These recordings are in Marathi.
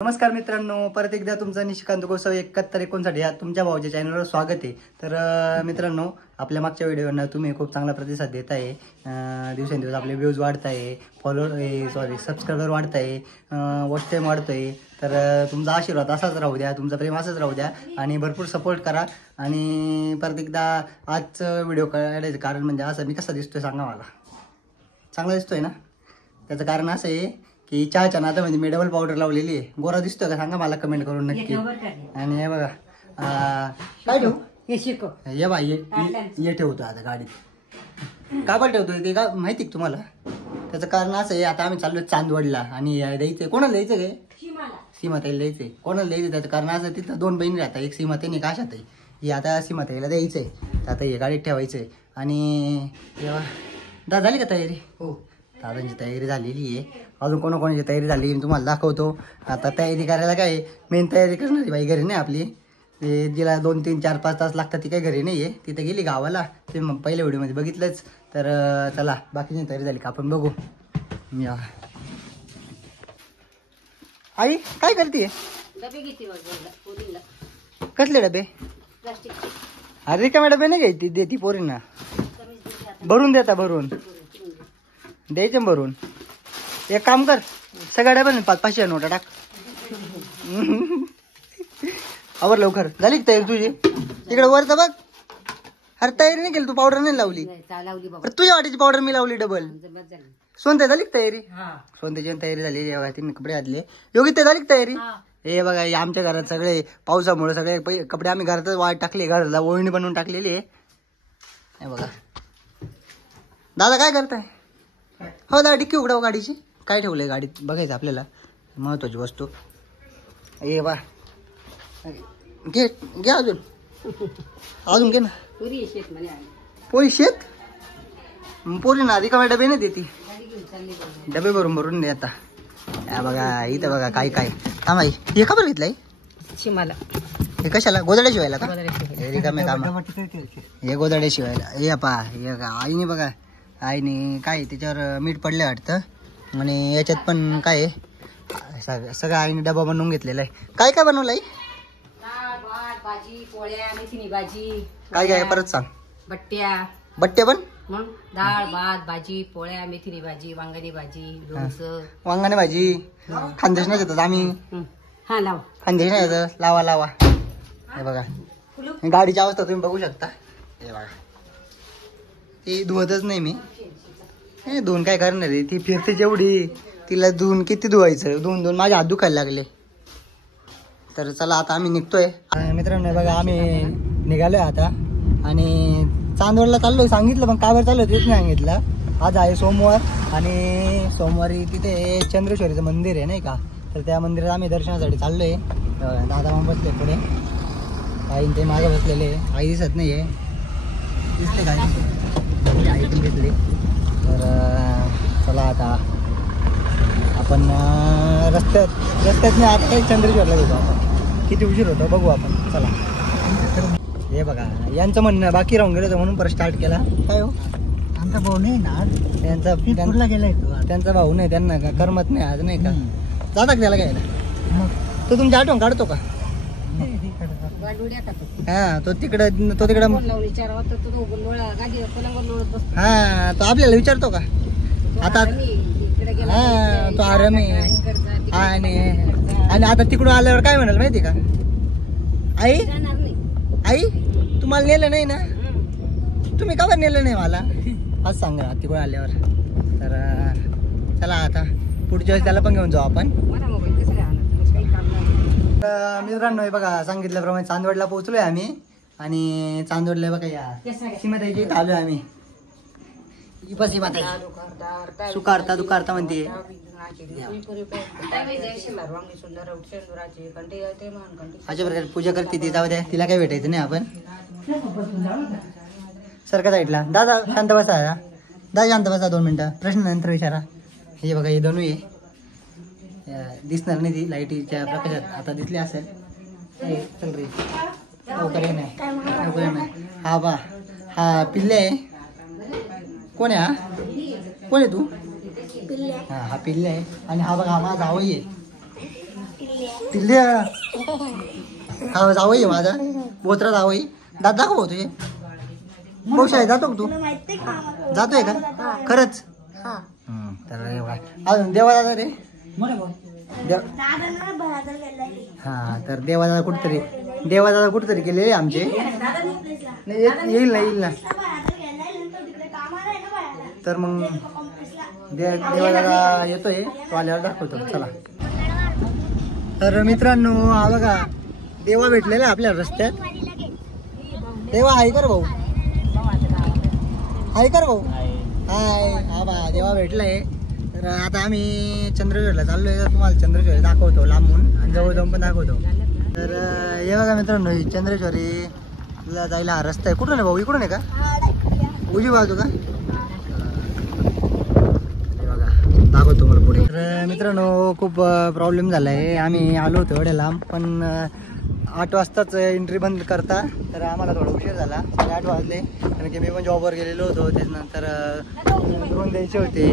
नमस्कार मित्रांनो, परत एकदा तुमचं निशिकांत गोसावी 71-59 या तुमच्या भाऊच्या चॅनलवर स्वागत आहे। तर मित्रांनो, आपल्या मागच्या व्हिडिओना तुम्ही खूप चांगला प्रतिसाद देत आहे। दिवसेंदिवस आपले व्ह्यूज वाढत आहे, सबस्क्रायबर वाढत आहे, वॉच टाइम वाढतोय। तर तुमचा आशीर्वाद असाच राहू द्या, तुमचा प्रेम असंच राहू द्या आणि भरपूर सपोर्ट करा। आणि परत एकदा आजचं व्हिडिओ काढायचं कारण म्हणजे असं, मी कसा दिसतोय सांगा मला? चांगला दिसतोय ना? त्याचं कारण असं आहे की चहाच्या नादामध्ये मी डबल पावडर लावलेली आहे। गोरा दिसतोय का सांगा मला कमेंट करून नक्की। आणि हे बघा, काय ठेवू? हे बा ये ठेवतो आता गाडीत। का बरं ठेवतोय ते का माहिती का तुम्हाला? त्याचं कारण असं आहे, आता आम्ही चाललोय चांदवडला आणि द्यायचंय। कोणाला द्यायचं काय? सीमाताईला द्यायचंय। कोणाला द्यायचं त्याचं कारण असं, तिथं दोन बहिणी राहतात, एक सीमाताई आणि काशाताई। ही आता सीमाताईला द्यायचंय, तर आता हे गाडीत ठेवायचंय। आणि दादा झाली का तयारी? हो, दादांची तयारी झालेली आहे। अजून कोणाकोणाची तयारी झाली मी तुम्हाला दाखवतो। आता तयारी करायला काय, मेन तयारी करणारी बाई घरी नाही आपली, ते जिला 2, 3, 4, 5 तास लागतात ती काही घरी नाही आहे, तिथे गेली गावाला। ते मग पहिल्या व्हिडिओमध्ये बघितलंच। तर चला, बाकीची तयारी झाली का आपण बघू। आई काय करते? कसले डबे? अरे रिकामे डबे नाही घ्यायची, देती पोरींना भरून देता, भरून द्यायचे भरून। एक काम कर, सगळ्या डब्याने 500 नोटा टाक। आवर लवकर। झाली तयारी तुझी? इकडे वरचा बघ। अरे तयारी नाही केली तू, पावडर नाही लावली? तुझ्या वाटीची पावडर मी लावली डबल। सोनते झाली तयारी? सोनतेची तयारी झाली, तिने कपडे घातले। योगी ते झाली तयारी? हे बघा, आमच्या घरात सगळे पावसामुळे सगळे कपडे आम्ही घरातच वाट टाकले, घराला ओळणी बनवून टाकलेली आहे। हे बघा, दादा काय करताय? हो दादा, डिक्की उघडाव गाडीची। काय ठेवलंय गाडीत बघायचं आपल्याला, महत्वाची वस्तू। ये बा, घे घे, अजून घे ना। पोरी शेत पोरी ना रिकामे डबे नाही देती, डबे भरून भरून दे। आता बघा इथं बघा काय काय थांबा, हे खबर घेतलंय शिमाला। हे कशाला? गोदड्या शिवायला का? रिकामे काम हे गोदड्या शिवायला। हे पा आईने बघा, आईने काय त्याच्यावर मीठ पडलं वाटतं, आणि याच्यात पण काय सगळं आईने डबा बनवून घेतलेला आहे। काय काय बनवलंय? डाळ, भात, भाजी, पोळ्या, मेथीनी भाजी। काय काय परत सांग? बट्ट्या पण मग डाळ, भात, भाजी, पोळ्या, मेथीनी भाजी, वांगाची भाजी, लोणचं। वांगाने भाजी खानदेश नाही देतात आम्ही। हा लाव, खानदेश नाही देतात, लावा लावा। हे बघा, गाडीची अवस्था तुम्ही बघू शकता। हे बघा, ती धुवतच नाही मी। हे धुवून काय करणार आहे, ती फिरते जेवढी, तिला धुवून किती धुवायचं? धुवून माझे हात दुखायला लागले। तर चला आता आम्ही निघतोय मित्रांनो। बघा आम्ही निघालोय आता आणि चांदवडला चाललोय। सांगितलं पण का बरं चाललोय तेच नाही सांगितलं। आज आहे सोमवार आणि सोमवारी तिथे चंद्रेश्वरीचं मंदिर आहे नाही का, तर त्या मंदिरात आम्ही दर्शनासाठी चाललोय। दादा मामा बसले पुढे, आई ते मागे बसलेले। आई दिसत नाही आहे, दिसते काय? आई पण दिसली। तर चला आता आपण रस्त्यात आता काही चंद्रेश्वरला घेतो आपण। किती उशीर होतो बघू आपण, चला। हे बघा, यांचं म्हणणं बाकी राहून गेलं म्हणून परत स्टार्ट केला। काय हो, आमचा भाऊ नाही ना, त्यांचा गेलाय त्यांचा भाऊ नाही, त्यांना का करमत नाही आज नाही का? जाता का त्याला घ्यायला? तो तुमची आठवण काढतो का? हा, तो तिकडं हा, तो आपल्याला विचारतो का आता? हा, तो आरामी आणि आता तिकडून आल्यावर काय म्हणाल माहिती का? आई आई तुम्हाला नेलं नाही ना? तुम्ही का बरं नेलं नाही मला? आज सांगा तिकडून आल्यावर। तर चला आता पुढच्या वेळेस त्याला पण घेऊन जाऊ आपण। मित्रांनो हे बघा, सांगितल्याप्रमाणे चांदवडला पोहोचलोय आम्ही। आणि चांदवडला बघा या सीमाताईची इथं आलोय आम्ही। सीमाताई सुकारता दुकारता म्हणते। अशा प्रकारे पूजा करते ती। जाऊ द्या, तिला काय भेटायचं नाही आपण। सारखा साईडला दादा शांत बसा, दादा शांत बसा 2 मिनिटं, प्रश्न नंतर विचारा। हे बघा, हे दोनू आहे, दिसणार नाही ती लाईटीच्या प्रकाशात, आता दिसली असेल। चल रे लवकर नाही। हा बा, हा पिल्ले आहे। कोण आहे? हा कोण आहे तू? हा पिल्ले आहे। आणि हा बघा, हा माझा जावई आहे। टिल्ल्या हा जावई माझा बोत्रा जावई दात दाखव तुझे पाऊस आहे जातो का तू जातोय का खरंच तर अजून देवाला रे हा तर देवाला कुठेतरी गेले आमचे नाही येईल ना तर मग देवाला येतोय तो आल्यावर दाखवतो चला. तर मित्रांनो हा बघा देवा भेटलेला आपल्या रस्त्यात. देवा हाय कर भाऊ हाय हा बा देवा भेटलाय. तर आता आम्ही चंद्रशेरला चाललोय तर तुम्हाला चंद्रशेर दाखवतो लांबून आणि जवळ जाऊन पण दाखवतो. तर हे बघा मित्रांनो चंद्रेश्वरीला जायला हा रस्ता आहे. कुठून आहे भाऊ इकडून आहे का उजवी बाजू का दाखवतो तुम्हाला पुढे. तर मित्रांनो खूप प्रॉब्लेम झाला आहे. आम्ही आलो होतो एवढ्या लांब पण 8 वाजताच एंट्री बंद करता तर आम्हाला थोडा उशीर झाला. 8:30 वाजले कारण की मी पण जॉबवर गेलेलो होतो. त्याच्यानंतर ड्रोन द्यायचे होते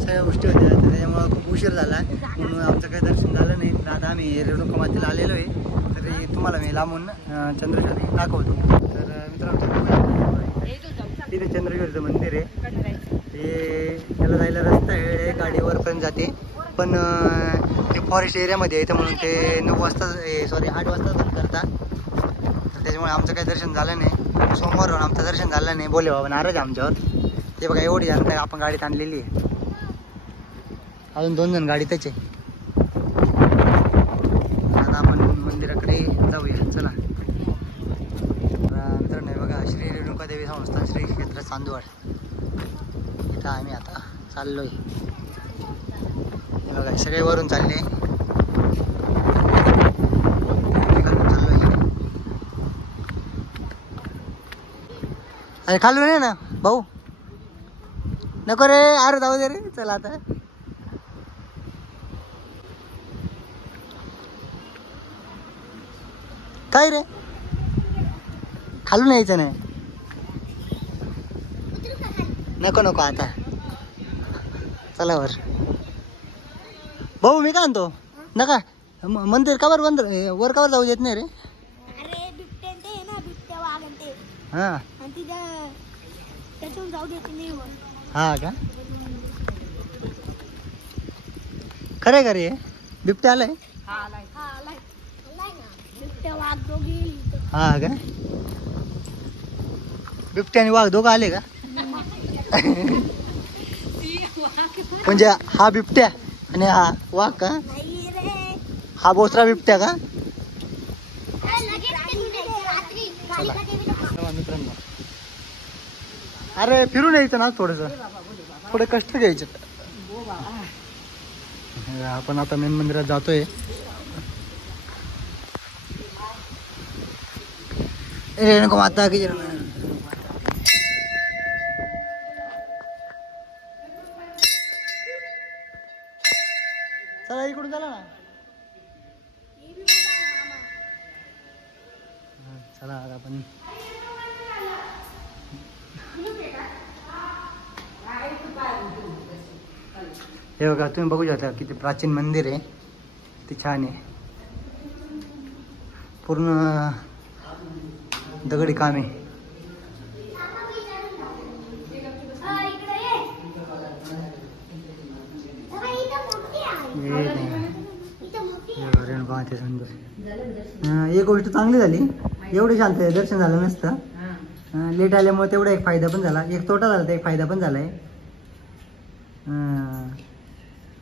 सगळ्या गोष्टी होत्या तर त्याच्यामुळं खूप उशीर झाला म्हणून आमचं काही दर्शन झालं नाही. तर आता आम्ही रेणुका मातेला आलेलो आहे तरी तुम्हाला मी लांबून चंद्रशेर दाखवतो. तर मित्रांनो तिथे चंद्रशेरचं मंदिर आहे. हे त्याला जायला रस्ता आहे गाडी वरपर्यंत जाते पण ते फॉरेस्ट एरियामध्ये येतं म्हणून ते 8 वाजता बंद करतात. तर त्याच्यामुळे आमचं काही दर्शन झालं नाही. सोमवारवर आमचं दर्शन झालं नाही. बोले बाबा नाराज आमच्यावर. ते बघा एवढी अंतर आपण गाडीत आणलेली आहे. अजून 2 जण गाडीतच आहे. आता आपण मंदिराकडे जाऊया चला. मित्रांनो बघा श्री रेणुका देवी संस्थान श्री क्षेत्र चांदवड इथं आम्ही आता चाललोय. हे बघा सगळे वरून चालले अरे खालून आहे ना भाऊ नको रे अरे जाऊ दे रे चला आता. काय रे खालून यायचं नाही नको आता चला वर भाऊ मी काय म्हणतो नका मंदिर का बरं बंद वर का जाऊ देत नाही रे. हा हा का खरे का रे बिबट्या आलाय हा का बिबट्या आणि वाघ दोघं आले का म्हणजे हा बिबट्या आणि हा वाघ का हा बोसरा बिबट्या का. मित्रांनो अरे फिरून यायचं ना थोडस थोडं कष्ट घ्यायचं. आपण आता मेन मंदिरात जातोय. रेणुका माता की चला इकडून चला ना चला आता आपण हे बघा तुम्ही बघू शकता किती प्राचीन मंदिर आहे. किती छान आहे. पूर्ण दगडी काम आहे. एक गोष्ट चांगली झाली एवढी शांत दर्शन झालं नसतं. लेट आल्यामुळे तेवढा एक फायदा पण झाला. एक तोटा झाला तर एक फायदा पण झालाय.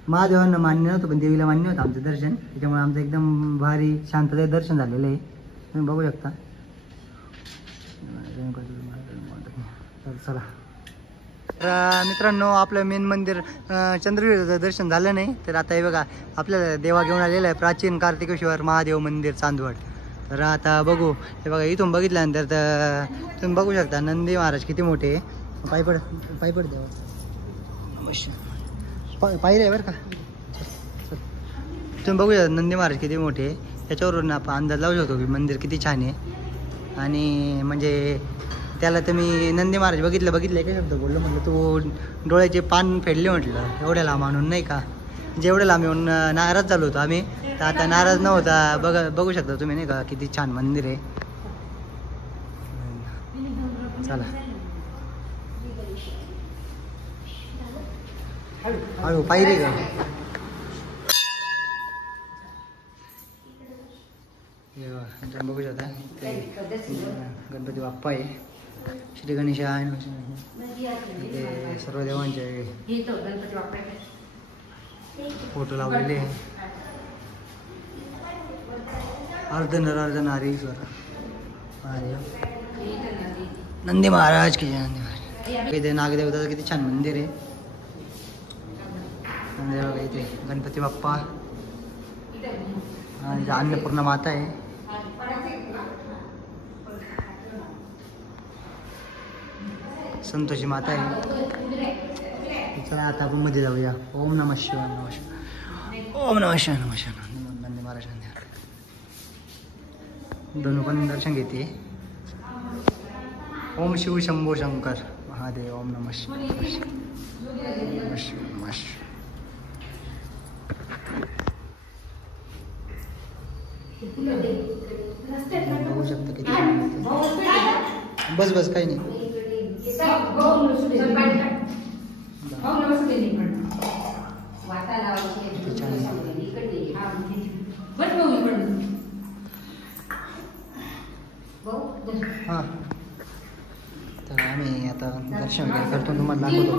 महादेवांना मान्य नव्हतं पण देवीला मान्य होतं आमचं दर्शन. त्याच्यामुळे आमचं एकदम भारी शांततेत दर्शन झालेलं आहे. तुम्ही बघू शकता. तर चला तर मित्रांनो आपलं मेन मंदिर चंद्रशेरचं दर्शन झालं नाही तर आता हे बघा आपल्याला देवा घेऊन आलेलं आहे प्राचीन कार्तिकेश्वर महादेव मंदिर चांदवड. तर आता बघू हे बघा इथून बघितल्यानंतर तर तुम्ही बघू शकता नंदी महाराज किती मोठे. पायपड देवा पायरे आहे बरं का. तुम्ही बघूया नंदी महाराज किती मोठे. त्याच्यावरून आपण अंदाज लावू शकतो की मंदिर किती छान आहे. आणि म्हणजे त्याला तुम्ही नंदी महाराज बघितले काय शब्द बोललो म्हटलं तू डोळ्याचे पान फेडले म्हटलं एवढ्या लांब आणून नाही का. जेवढ्या लांब येऊन नाराज झालो होतो आम्ही तर आता नाराज न होता बघू शकता तुम्ही नाही का किती छान मंदिर आहे. चला हळू पायरी का बघू शकता ते गणपती बाप्पा आहे. श्री गणेश आहे ते सर्व देवांचे फोटो लावलेले आहे. अर्धनर अर्धनारीश्वर नंदी महाराज की जय. नंदी महाराज इथे नागदेवताचं किती छान मंदिर आहे. बघा इथे गणपती बाप्पा आणि अन्नपूर्णा माता आहे. संतोषी माता आहे. चला आता आपण मध्ये जाऊया. ओम नमः शिवाय नमः शिवाय ओम नमः शिवाय नमः शिवाय. नंदी महाराज दोनों पण दर्शन घेते. ओम शिव शंभो शंकर महादेव. ओम नमः शिवाय नमः शिवाय नमः शिवाय नमः शिवाय. बघू शकता किती बस बस काही नाही. हां तर आम्ही आता दर्शन वगैरे करतो तुम्हाला दाखवतो.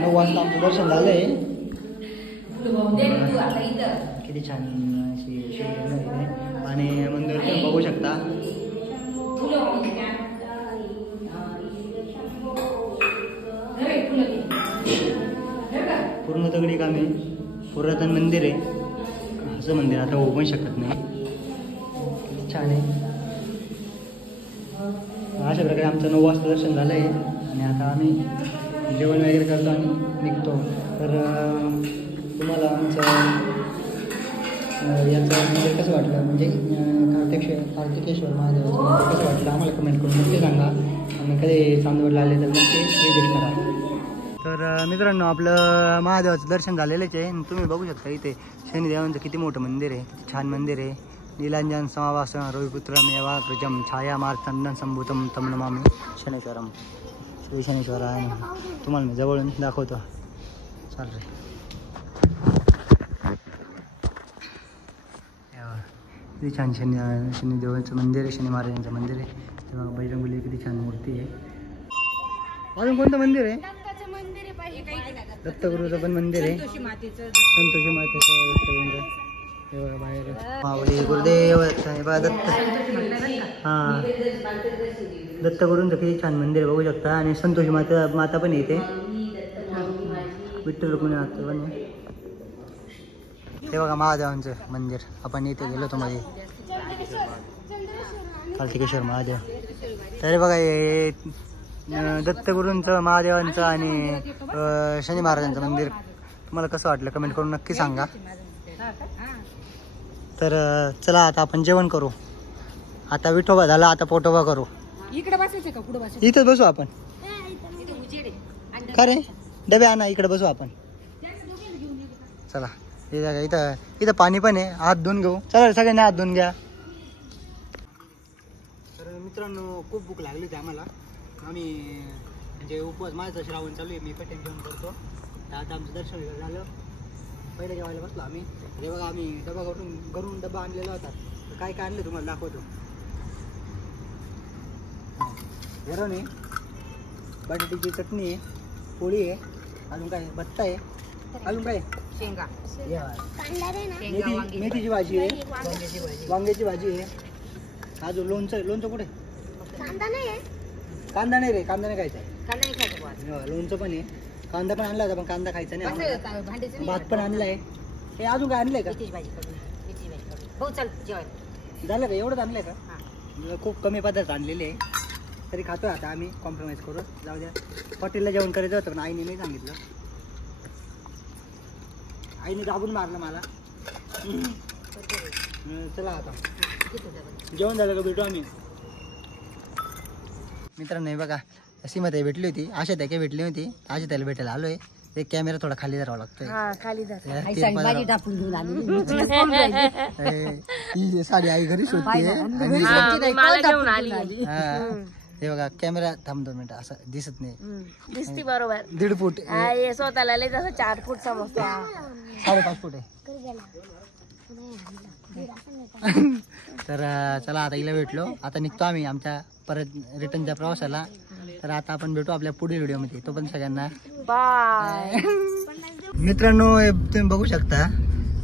9 वाजता आमचं दर्शन झालं आहे. किती छान अशी आणि मंदिर पण बघू शकता. पूर्ण दगडी काम आहे. पुरातन मंदिर आहे. असं मंदिर आता होऊ पण शकत नाही. किती छान आहे. अशा प्रकारे आमचं 9 वाजता दर्शन झालं आहे आणि आता आम्ही जेवण वगैरे करतो आणि निघतो. तर तुम्हाला आमचं याचं मंदिर कसं वाटलं म्हणजे कार्तिकेश्वर महादेवाचं मंदिर कसं वाटलं आम्हाला कमेंट करून नक्की सांगा. आणि कधी चांदवडला आले तर नक्की विजिट करा. तर मित्रांनो आपलं महादेवाचं दर्शन झालेलंच आहे. तुम्ही बघू शकता इथे शनिदेवांचं किती मोठं मंदिर आहे. किती छान मंदिर आहे. नीलांजन समावासन रविपुत्रम येवाग्रजम छाया मार्तंडन संभूतम तम नमामि शनेश्वरम. श्री शनेश्वराय. तुम्हाला मी जवळून दाखवतो. चाल रे किती छान शनिदेवाचं मंदिर आहे. शनी महाराजांचं मंदिर आहे. तेव्हा बजरंगबली किती छान मूर्ती आहे. अजून कोणतं मंदिर आहे. दत्तगुरूचं पण मंदिर आहे. संतोषी मातेचं दत्तगुरूचं हे बघा बाहेर माऊली गुरुदेव दत्त. हां दत्तगुरूंचं किती छान मंदिर बघू शकता. आणि संतोषी माता पण येते. विठ्ठल रुक्मिणी माता पण आहे. हे बघा महादेवांचं मंदिर. आपण इथे गेलो होतो मध्ये कार्तिकेश्वर महादेव. तर बघा हे दत्तगुरूंचं महादेवांचं आणि शनी महाराजांचं मंदिर तुम्हाला कसं वाटलं कमेंट करून नक्की सांगा. तर चला आता आपण जेवण करू. आता विठोबा झाला आता पोटोबा करू. इकडे बसायचं का पुढे बसायचं. इथंच बसू आपण. का रे डबे आणा इकडे बसू आपण. चला इथं इथं पाणी पण आहे. हात धुवून घेऊ. चला सगळ्यांनी हात धुवून घ्या. तर मित्रांनो खूप भूक लागली होती आम्हाला. आम्ही म्हणजे उपवास माझं श्रावण चालू आहे. मी पटकन जेवण करतो. तर आता आमचं दर्शन वगैरे झालं. पहिले जेवायला बसलो आम्ही. हे बघा आम्ही डबा घरून डबा आणलेला होता. काय काय आणलं तुम्हाला दाखवतो. वरण आहे. बटाट्याची चटणी आहे. पोळी आहे. अजून काय भत्ता आहे. अजून काय शेंगा मेथीची भाजी आहे. वांग्याची भाजी आहे. अजून लोणचं कुठे. कांदा नाही रे. कांदा नाही खायचा. लोणचं पण आहे. कांदा पण आणला होता पण कांदा खायचा नाही. भात पण आणलाय. हे अजून काय आणलंय का. झालं का एवढंच आणलंय का. खूप कमी पदार्थ आणलेले आहे तरी खातोय. आता आम्ही कॉम्प्रोमाइज करू. जाऊ द्या. हॉटेलला जेवण करायचं होतं पण आईने नाही सांगितलं. आईने दाबून मारलं मला. चला आता जेवण झालं का भेटू आम्ही. मित्रांनो बघा सीमाताई भेटली होती. आशाताई काही भेटली होती. आशाताईला भेटायला आलोय. एक कॅमेरा थोडा खाली धरावा लागतोय खाली धर. या आई तेल सांग पदार्थ- भाजी टाकून घेऊन आली ही साडी आई घरी शोधते आणि मला घेऊन आली. हा. हे बघा कॅमेरा थांब 2 मिनिटं असं दिसत नाही दिसती बरोबर. 1.5 फूट हे स्वतःला लय जसं 4 फूट समजतो. 5.5 फूट आहे तर चला आता हिला भेटलो आता निघतो आम्ही आमच्या परत रिटर्नच्या प्रवासाला तर आता आपण भेटू आपल्या पुढील व्हिडिओमध्ये तो पण सगळ्यांना बाय. मित्रांनो हे तुम्ही बघू शकता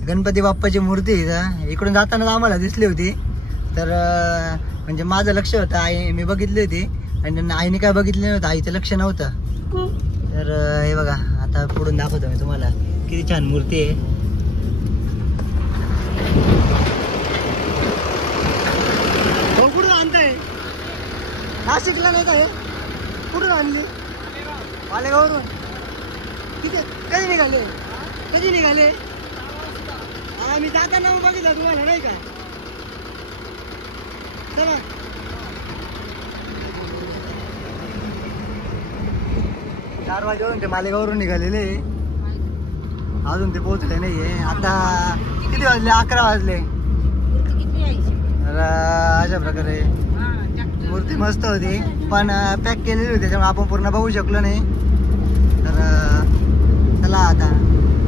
गणपती बाप्पाची मूर्ती आहे इथं. इकडून जाताना आम्हाला दिसली होती तर म्हणजे माझं लक्ष होतं आई मी बघितली होती आणि आईने काय बघितलं नव्हतं आईचं लक्ष नव्हतं तर हे बघा आता पुढून दाखवतो मी तुम्हाला किती छान मूर्ती आहे कुठून आणताय नाशिकला नाही काय कुठून आणली मालेगावरून किती कधी निघाले मी जाताना बघितलं तुम्हाला नाही का चला 4 वाजेवरून ते मालेगावरून निघालेले अजून ते पोहोचले नाहीये आता किती वाजले 11 वाजले तर अशा प्रकारे मूर्ती मस्त होती पण पॅक केलेली होती त्याच्यामुळे आपण पूर्ण बघू शकलो नाही तर चला आता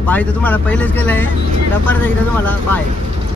बाय तर तुम्हाला पहिलेच केलंय परत एकदा तुम्हाला बाय